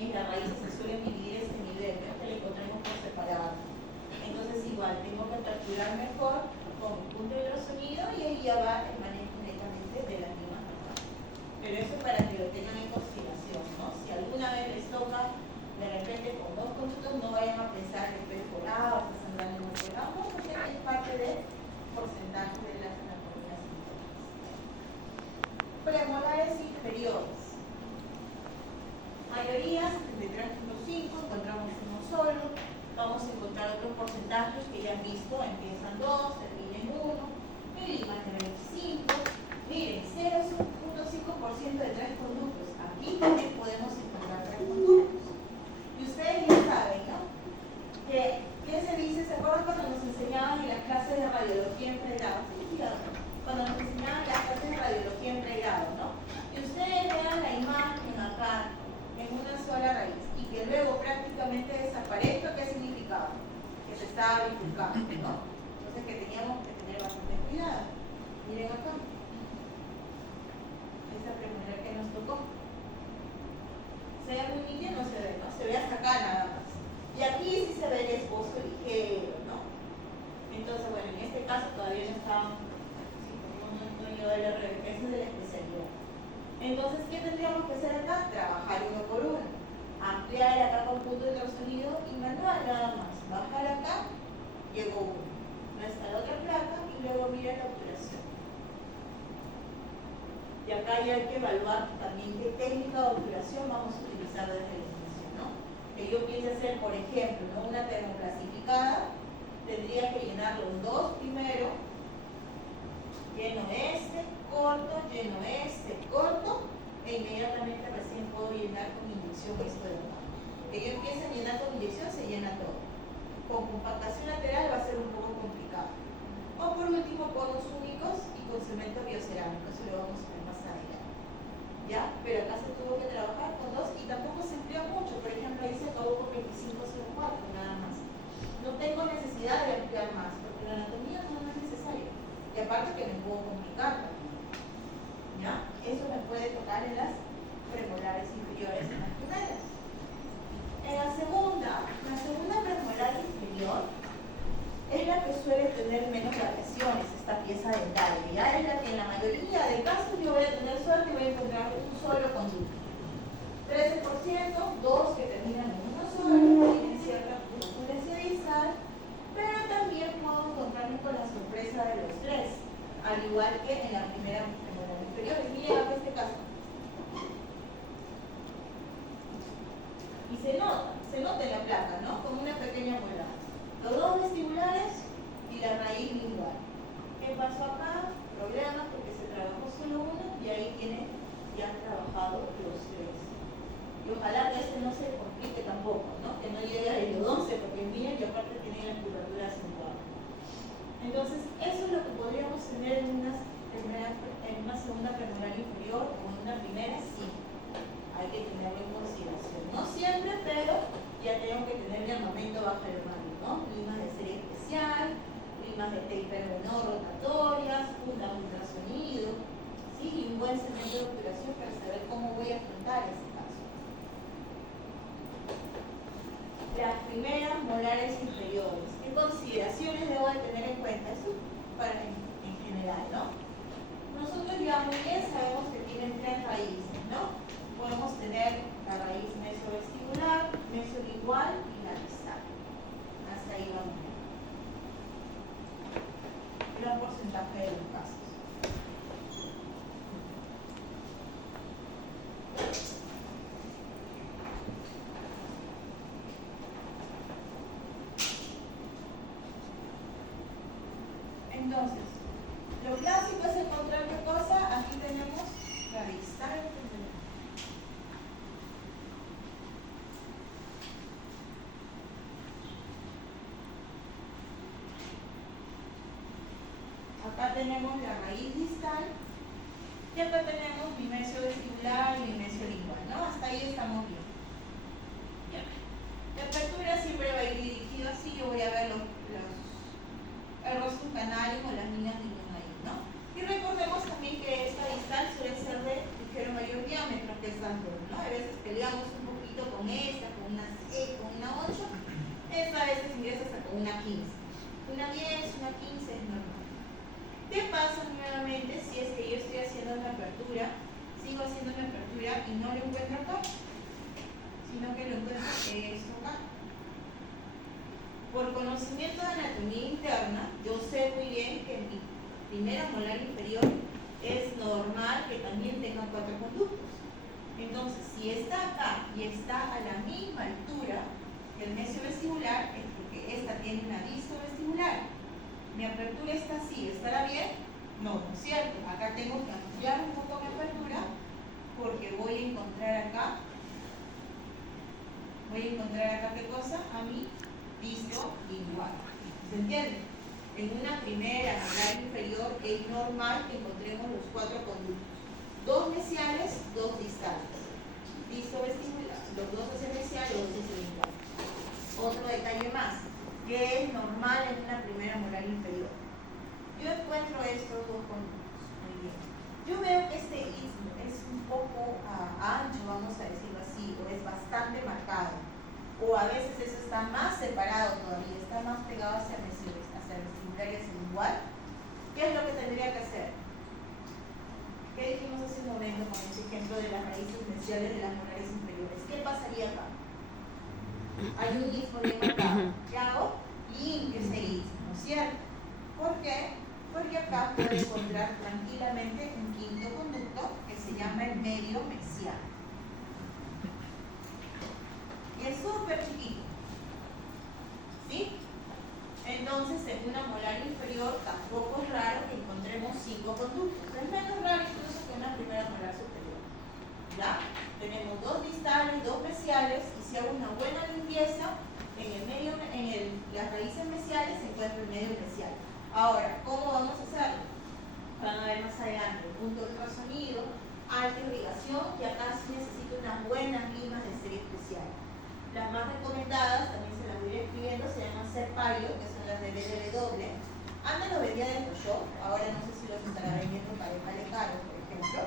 y las raíces se suelen dividir este nivel, no es que la encontremos por separado. Entonces igual, tengo que aperturar mejor con mi punto de ultrasonido y ahí ya va el manejo netamente de las limas normales. Pero eso es para que lo tengan en consideración, ¿no? Si alguna vez les toca de repente con dos conductos, no vayan a pensar que estoy forado, que están dando un programa, porque es parte del porcentaje de las anatomías internas. Premolares inferiores. Mayoría, 73.5, encontramos uno solo. Vamos a encontrar otros porcentajes que ya han visto, empiezan 2, terminan 1, milimas de 25. Miren, 0.5% de 3 conductos. Aquí también podemos encontrar 3 conductos. Y ustedes ya saben, ¿no? ¿Qué se dice? ¿Se acuerdan cuando nos enseñaban en las clases de radiología en pregrado? Sí, cuando nos enseñaban las clases de radiología en pregrado, ¿no? Y ustedes vean la imagen acá, en una sola raíz, y que luego prácticamente desaparezca, ¿qué significaba? Que se estaba bifurcando, ¿no? Entonces que teníamos que tener bastante cuidado. Miren acá. Esta premolar que nos tocó. Se ve muy bien, no se ve, ¿no? Se ve hasta acá nada más. Y aquí sí se ve el esbozo ligero, ¿no? Entonces, bueno, en este caso todavía no estaba, no llegó el RBP, esa es de la especialidad. Entonces, ¿qué tendríamos que hacer acá? Trabajar uno por uno. Ampliar acá con punto de ultrasonido y manual nada más. Bajar acá, llegó uno. No está la otra placa y luego mira la obturación. Y acá ya hay que evaluar también qué técnica de obturación vamos a utilizar desde el inicio, ¿no? Que yo piense hacer, por ejemplo, ¿no? Una termoclasificada, tendría que llenar los dos primero, lleno este, corto, lleno este, corto, e inmediatamente recién puedo llenar con inyección esto de acá. Que yo empiece a llenar con inyección, se llena todo. Con compactación lateral va a ser un poco complicado. O por último, conos únicos y con cemento biocerámico, eso lo vamos a ver más adelante. ¿Ya? Pero acá se tuvo que trabajar con dos y tampoco se empleó mucho. Por ejemplo, ahí se acabó con 25,04 nada más. No tengo necesidad de ampliar más, porque la anatomía no es necesaria. Y aparte que me puedo complicar también. ¿Ya? Eso me puede tocar en las premolares inferiores en las primeras. En la segunda premolar inferior es la que suele tener menos variaciones, esta pieza dental, ya es la que en la mayoría de casos yo voy a tener suerte y voy a encontrar un solo conducto. 13%, dos que terminan en uno solo, tienen cierta turbulencia distal, pero también puedo encontrarme con la sorpresa de los tres, al igual que en la primera premolar inferior. Y miren acá este caso. Y se nota en la placa, ¿no? Como una pequeña muela. Los dos vestibulares y la raíz lingual. ¿Qué pasó acá? Problemas porque se trabajó solo uno y ahí tiene ya trabajado los tres. Y ojalá que este no se complique tampoco, ¿no? Que no llegue a los 11 porque miren que aparte tiene la curvatura acentuada. Entonces, eso es lo que podríamos tener en unas primeras, en ya muy bien, sabemos que tienen tres raíces, ¿no? Podemos tener la raíz mesovestibular, mesolingual y la distal. Hasta ahí vamos bien. Gran porcentaje de los casos. Entonces, lo clásico es encontrar qué cosa. Aquí tenemos la distal. Acá tenemos la raíz distal. Y acá tenemos mi mesovestibular y mi mesolingual, ¿no? Hasta ahí estamos bien. Ya. La apertura siempre va a ir dirigido así. Yo voy a ver el rostro canario con las líneas de unión ahí, ¿no? Y recordemos también que esta distal suele ser de ligero mayor diámetro que estas dos, ¿no? A veces peleamos un poquito con esta, con una 6, con una 8. Esta a veces ingresa hasta con una 15. Una 10, una 15 es normal. ¿Qué pasa nuevamente si es que yo estoy haciendo una apertura, sigo haciendo una apertura y no lo encuentro acá, sino que lo encuentro esto acá? Por conocimiento de anatomía interna, yo sé muy bien que mi primera molar inferior es normal que también tenga 4 conductos. Entonces, si está acá y está a la misma altura que el mesovestibular, es porque esta tiene una distovestibular. Mi apertura está así, ¿estará bien? No, no es cierto. Acá tengo que ampliar un poco mi apertura porque voy a encontrar acá ¿qué cosa? A mi distovestibular. ¿Se entiende? En una primera molar inferior es normal que encontremos los 4 conductos. 2 mesiales, 2 distales. Distovestibular, los 2 hacia mesial, los 2 hacia lingual. Otro detalle más, que es normal en una primera molar inferior. Yo encuentro estos 2 conductos. Muy bien. Yo veo que este istmo es un poco ancho, vamos a decirlo así, o es bastante marcado. O a veces eso está más separado todavía, está más pegado hacia el vestibular y hacia el lingual. ¿Qué es lo que tendría que hacer? ¿Qué dijimos hace un momento con ese ejemplo de las raíces mesiales de las molares inferiores? ¿Qué pasaría acá? Hay un istmo bien marcado. ¿Qué hago? Limpio ese istmo, ¿no es cierto? ¿Por qué? Porque acá puedo encontrar tranquilamente un quinto conducto que se llama el medio mesial. Y es súper chiquito. ¿Sí? Entonces, en una molar inferior tampoco es raro que encontremos 5 conductos. Es menos raro incluso que una primera molar superior. ¿Ya? Tenemos 2 distales, 2 mesiales, y si hago una buena limpieza, las raíces mesiales se encuentra el medio mesial. Ahora, ¿cómo vamos a hacerlo? Van a ver más adelante el punto de ultrasonido, alta irrigación, y acá sí necesito unas buenas limas de serie especial. Las más recomendadas, también se las voy a ir escribiendo, se llaman Serpalio, que son las de BDW. Antes lo vendía de Peugeot, ahora no sé si los estará vendiendo para el caro, por ejemplo.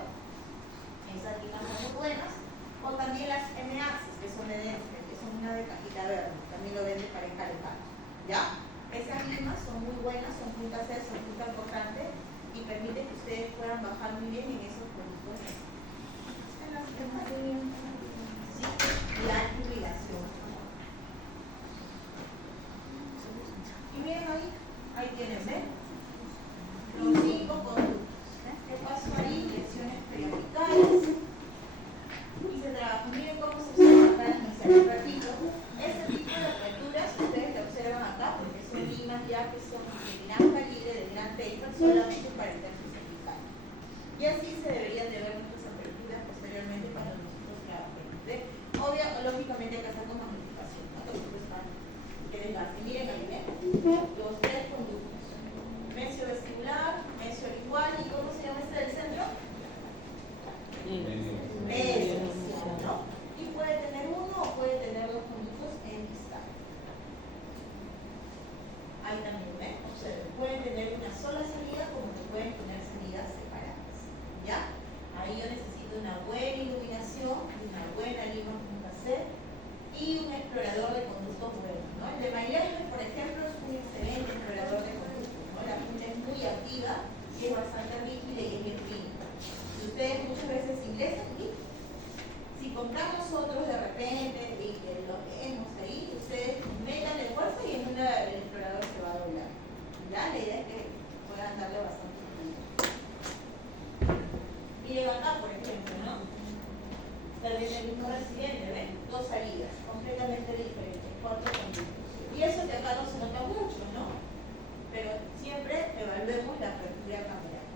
Esas limas son muy buenas. O también las M-Axis, que son de Dentsply, que son una de cajita verde, también lo vende para el caro. ¿Ya? Esas limas son muy buenas, son punta C, son punta cortante y permiten que ustedes puedan bajar muy bien en esos productos. Sí, la irrigación. Y miren ahí tienen, ¿ven? Los 5 conductos. ¿Qué pasó ahí? Lesiones periapicales. Y se trabaja. Miren cómo se observa acá en el ratito. Este tipo de aperturas ustedes lo observan acá porque son limas ya que son de gran calibre, de gran peso, solamente para el tercio cervical. Y así se deberían de ver nuestras aperturas posteriormente cuando nosotros trabajemos. Obvio, lógicamente hay que hacer con magnificación, ¿no? Entonces, que desgaste. Miren ahí, ¿ven? Los 3 conductos. Mesovestibular, mesolingual, ¿y cómo se llama este del centro? Medio, ¿no? Y puede tener 1 o puede tener 2 conductos en distal. Ahí también, ¿ven? Observen, pueden tener una sola salida como que pueden tener salidas separadas. ¿Ya? Ahí yo necesito una buena iluminación, una buena lima punta C y un explorador de conductos buenos, ¿no? El de Mayerling, por ejemplo, es un excelente explorador ejemplo, ¿no? Tal vez el mismo recipiente, ¿ven? Dos salidas, completamente diferentes, cuatro conductos. Y eso que acá no se nota mucho, ¿no? Pero siempre evaluemos la apertura capilar.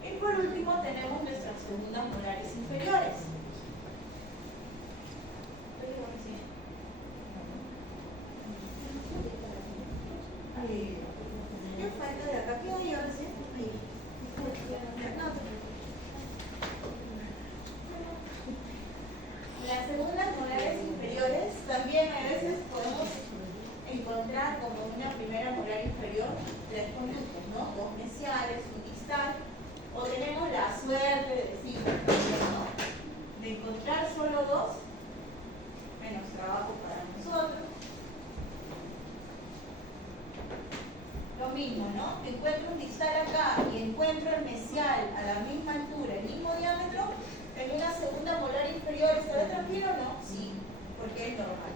Y por último tenemos nuestras segundas molares inferiores. ¿Qué falta de acá? ¿Qué hay ahora sí? Las segundas molares inferiores también a veces podemos encontrar como una primera molar inferior tres conductos, ¿no? Dos mesiales, un distal, o tenemos la suerte de decir, ¿no? De encontrar solo dos, menos trabajo para nosotros. Lo mismo, ¿no? Encuentro un distal acá y encuentro el mesial a la misma altura, el mismo diámetro, en una segunda molar inferior. ¿Estaré tranquilo o no? Sí, porque es normal.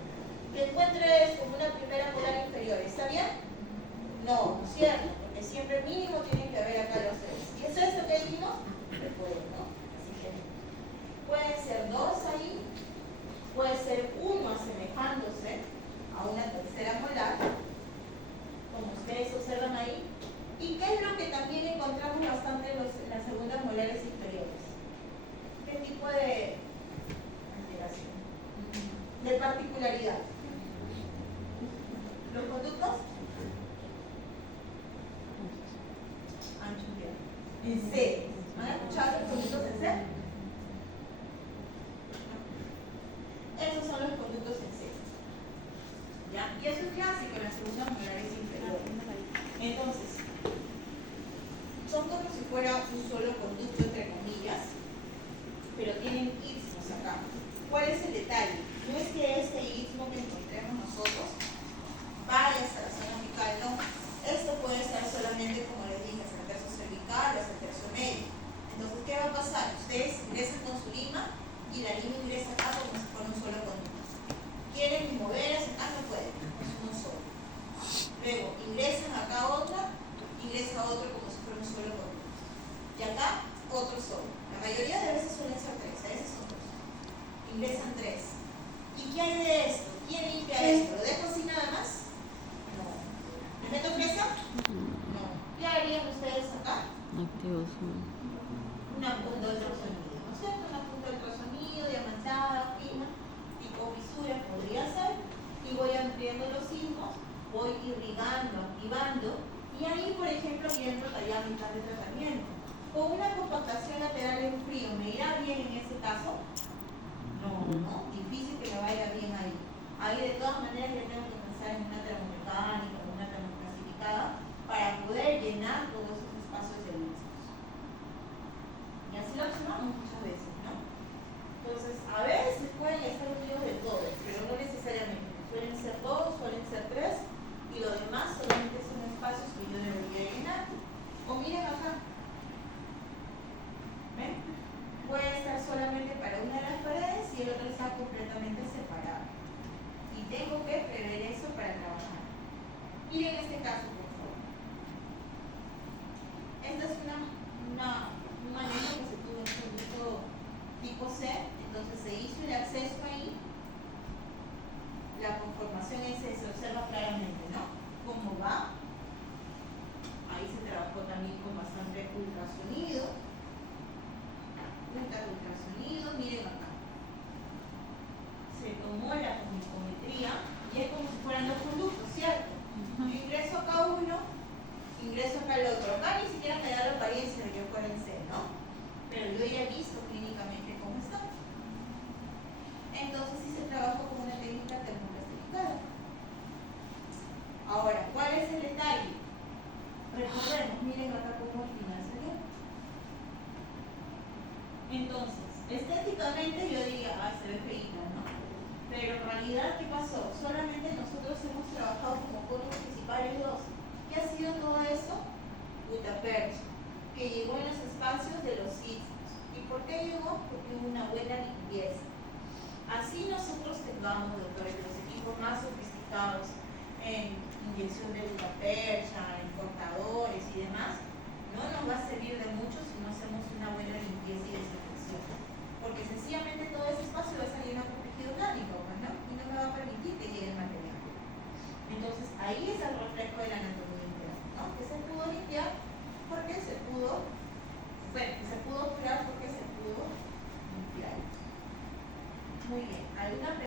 Que encuentre como una primera molar inferior, ¿está bien? No, ¿cierto? Porque siempre mínimo tienen que haber acá los tres. ¿Y es esto que dijimos? Se puede, ¿no? Así que pueden ser dos ahí, puede ser uno asemejándose a una tercera molar, como ustedes observan ahí. ¿Y qué es lo que también encontramos bastante en las segundas molares inferiores? ¿Qué tipo de alteración? De particularidad. ¿Los conductos? Ancho y diámetro. En C. ¿Han escuchado los conductos en C? Esos son los conductos en C. ¿Ya? Y eso es clásico en las segundas molares inferiores. Entonces, son como si fuera un solo conducto entre comillas, pero tienen istmos acá. ¿Cuál es el detalle? No es que este istmo que encontremos nosotros vaya hasta la zona apical, no. Esto puede estar solamente, como les dije, hasta el tercio cervical o hasta el tercio medio. Entonces, ¿qué va a pasar? Ustedes ingresan con su lima y la lima ingresa acá como si fuera un solo conducto. Quieren mover hacia acá, no pueden, es uno solo. Luego, ingresan acá otra, ingresa otro como si fuera un solo conducto. Y acá, otro solo. La mayoría de veces suelen ser tres, a veces son dos. Ingresan tres. ¿Y qué hay de esto? ¿Quién limpia esto? ¿Lo dejo así nada más? No. ¿Le meto fresa? No. ¿Qué harían ustedes acá? Activos. Una punta de ultrasonido, ¿no es cierto? Una punta de ultrasonido, diamantada, fina, tipo fisura, podría ser. Y voy ampliando los sismos, voy irrigando, activando. Y ahí, por ejemplo, viendo la mitad de tratamiento. Con una compactación lateral en frío, ¿me irá bien en ese caso? No, no, difícil que me vaya bien ahí. Ahí de todas maneras yo tengo que pensar en una termomecánica o una termoclasificada para poder llenar todos esos espacios de luz. Y así lo observamos muchas veces, ¿no? Entonces, a veces pueden estar unidos de todos, pero no necesariamente. Suelen ser dos, suelen ser tres, y lo demás solamente son espacios que yo debería llenar. O miren acá. ¿Ven? Puede estar solamente para una de las paredes y el otro está completamente separado. Y tengo que prever eso para trabajar. Miren este caso, por favor. Esta es un manejo que se tuvo en un conducto tipo C. Entonces se hizo el acceso ahí. La conformación se observa claramente, ¿no? ¿Cómo va? Ahí se trabajó también con bastante ultrasonido. Punta de ultrasonido, miren acá. Se tomó la onicometría y es como si fueran dos conductos, ¿cierto? Yo ingreso acá uno, ingreso acá el otro. Acá ni siquiera me da la apariencia de que fuera en C, ¿no? Pero yo ya he visto clínicamente cómo está. Entonces sí se trabaja con una técnica termoclasificada. Ahora, ¿cuál es el detalle? Recorremos, miren acá cómo al final salió. Entonces, estéticamente yo diría, ay, se ve feita, ¿no? Pero en realidad, ¿qué pasó? Solamente nosotros hemos trabajado como conos principales dos. ¿Qué ha sido todo esto? Gutapercha, que llegó en los espacios de los istmos. ¿Y por qué llegó? Porque hubo una buena limpieza. Así nosotros tengamos, doctores, los equipos más sofisticados en inyección de gutapercha, en cortadores y demás, no nos va a servir de mucho si no hacemos una buena limpieza y desinfección. Muy bien. ¿Alguna pregunta?